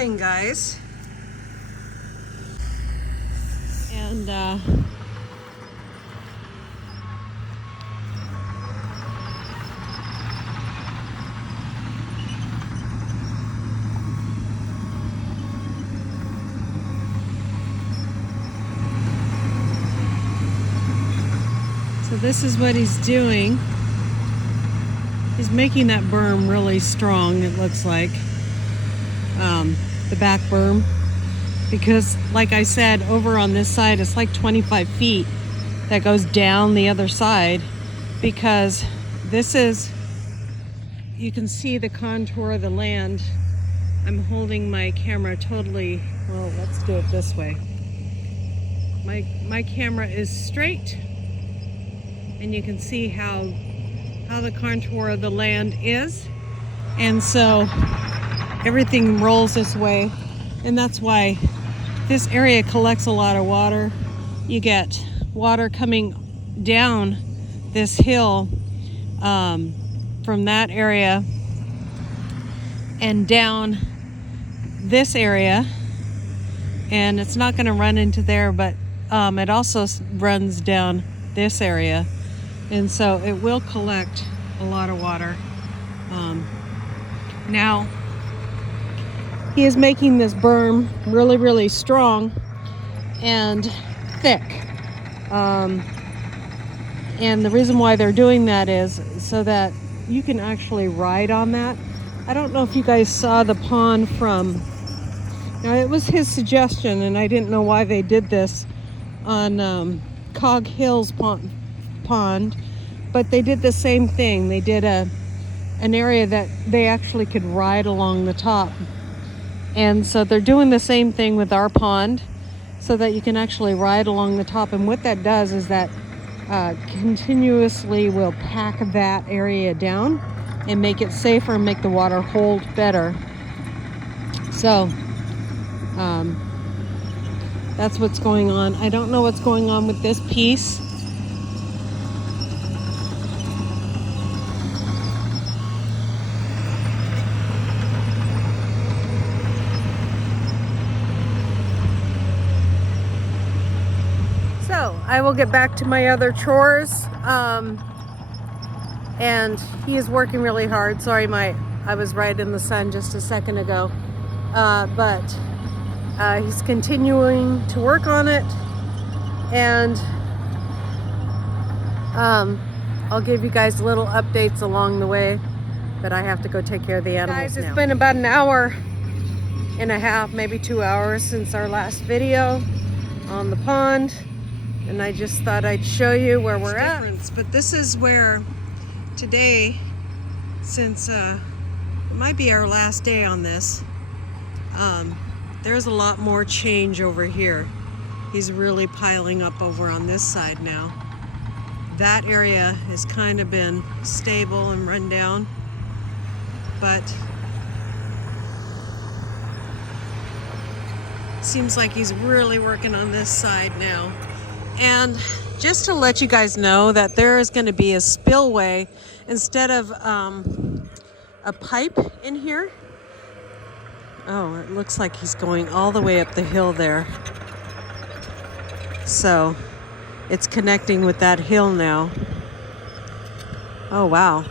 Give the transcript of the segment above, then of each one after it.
morning, guys. And so this is what he's doing. He's making that berm really strong, it looks like. The back berm. Because, like I said, over on this side, it's like 25 feet that goes down the other side. Because this is, you can see the contour of the land. I'm holding my camera totally, well, let's do it this way. My camera is straight, and you can see how the contour of the land is. And so everything rolls this way, and that's why this area collects a lot of water. You get water coming down this hill from that area and down this area, and it's not going to run into there, but it also runs down this area, and so it will collect a lot of water. Now he is making this berm really, really strong and thick. And the reason why they're doing that is so that you can actually ride on that. I don't know if you guys saw the pond from, now it was his suggestion, and I didn't know why they did this on Cog Hills pond, but they did the same thing. They did an area that they actually could ride along the top. And so they're doing the same thing with our pond so that you can actually ride along the top. And what that does is that continuously will pack that area down and make it safer and make the water hold better. So that's what's going on. I don't know what's going on with this piece. So I will get back to my other chores, and he is working really hard. Sorry, I was right in the sun just a second ago, but he's continuing to work on it, and I'll give you guys little updates along the way, but I have to go take care of the animals now. Guys, it's been about an hour and a half, maybe 2 hours since our last video on the pond. And I just thought I'd show you where we're at. But this is where today, since it might be our last day on this, there's a lot more change over here. He's really piling up over on this side now. That area has kind of been stable and run down, but seems like he's really working on this side now. And just to let you guys know that there is going to be a spillway instead of a pipe in here. Oh, it looks like he's going all the way up the hill there. So it's connecting with that hill now. Oh, wow.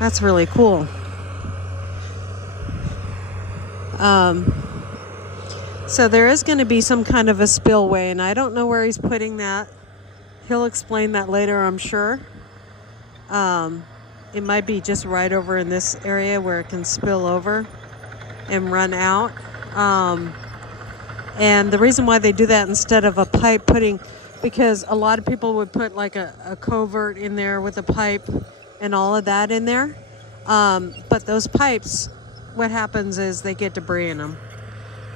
That's really cool. So there is going to be some kind of a spillway, and I don't know where he's putting that. He'll explain that later, I'm sure. It might be just right over in this area where it can spill over and run out. And the reason why they do that instead of a pipe because a lot of people would put like a covert in there with a pipe and all of that in there. But those pipes, what happens is they get debris in them,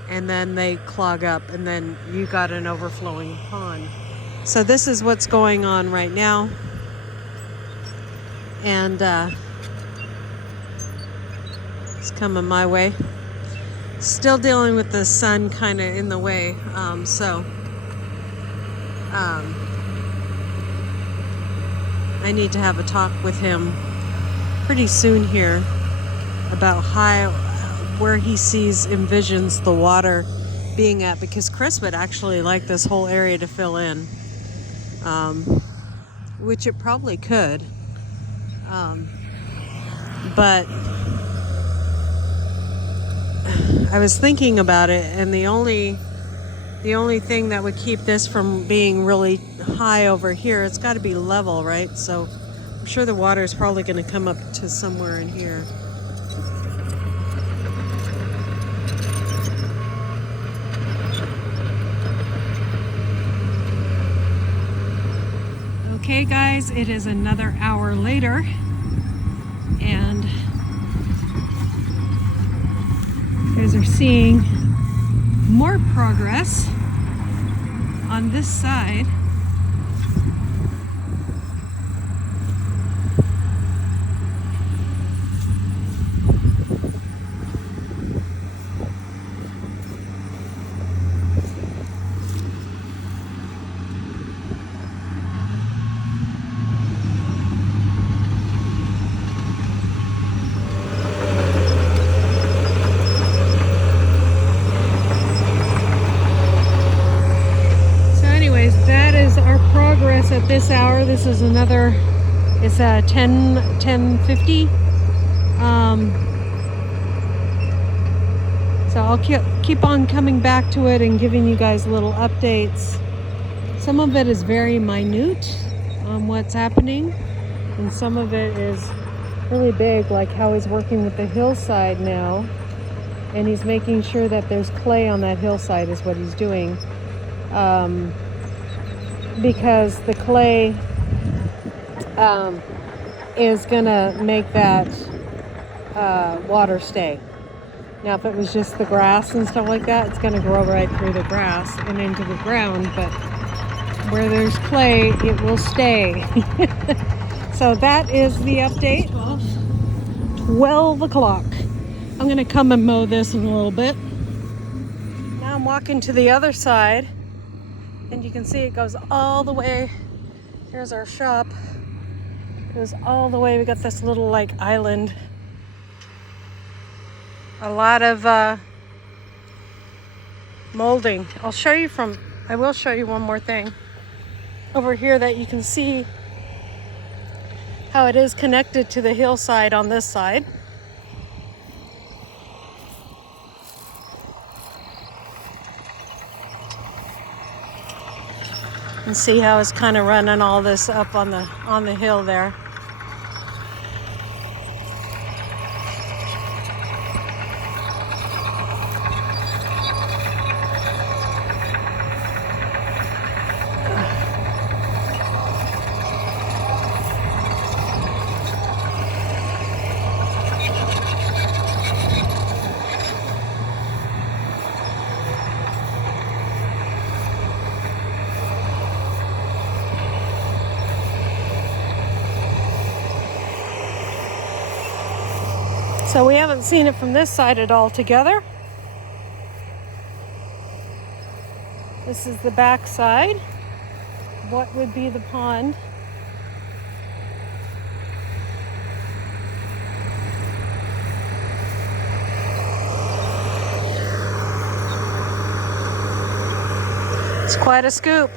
and then they clog up, and then you got an overflowing pond. So this is what's going on right now. And it's coming my way. Still dealing with the sun kind of in the way. I need to have a talk with him pretty soon here about where he envisions the water being at, because Chris would actually like this whole area to fill in, which it probably could, but I was thinking about it, and the only thing that would keep this from being really high over here, it's got to be level, right? So I'm sure the water is probably going to come up to somewhere in here. Okay guys, it is another hour later, and you guys are seeing more progress on this side. That is our progress at this hour. This is another, it's 10:50. So I'll keep on coming back to it and giving you guys little updates. Some of it is very minute on what's happening, and some of it is really big, like how he's working with the hillside now, and he's making sure that there's clay on that hillside is what he's doing. Because the clay is gonna make that water stay. Now if it was just the grass and stuff like that, it's gonna grow right through the grass and into the ground, but where there's clay, it will stay. So that is the update. 12 o'clock. I'm gonna come and mow this in a little bit. Now I'm walking to the other side, and you can see it goes all the way. Here's our shop. It goes all the way. We got this little like island. A lot of molding. I will show you one more thing over here that you can see how it is connected to the hillside on this side. And see how it's kind of running all this up on the hill there. So we haven't seen it from this side at all together. This is the back side. What would be the pond? It's quite a scoop.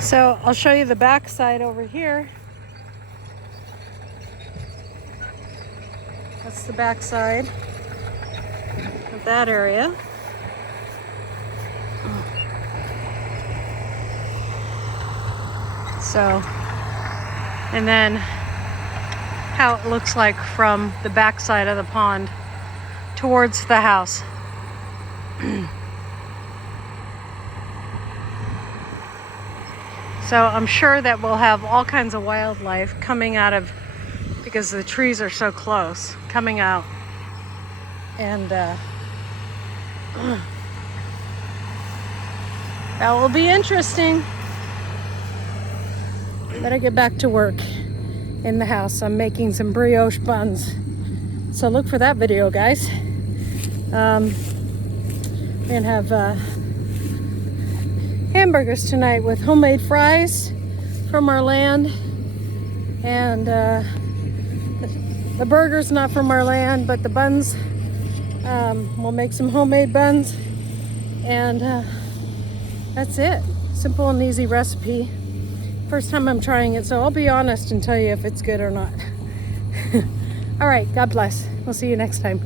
So I'll show you the back side over here. That's the back side of that area. So, and then how it looks like from the back side of the pond towards the house. So I'm sure that we'll have all kinds of wildlife coming out of, because the trees are so close coming out. And that will be interesting. Better get back to work in the house. I'm making some brioche buns. So look for that video, guys. We're gonna have hamburgers tonight with homemade fries from our land. And the burger's not from our land, but the buns, we'll make some homemade buns. And that's it. Simple and easy recipe. First time I'm trying it, so I'll be honest and tell you if it's good or not. All right, God bless. We'll see you next time.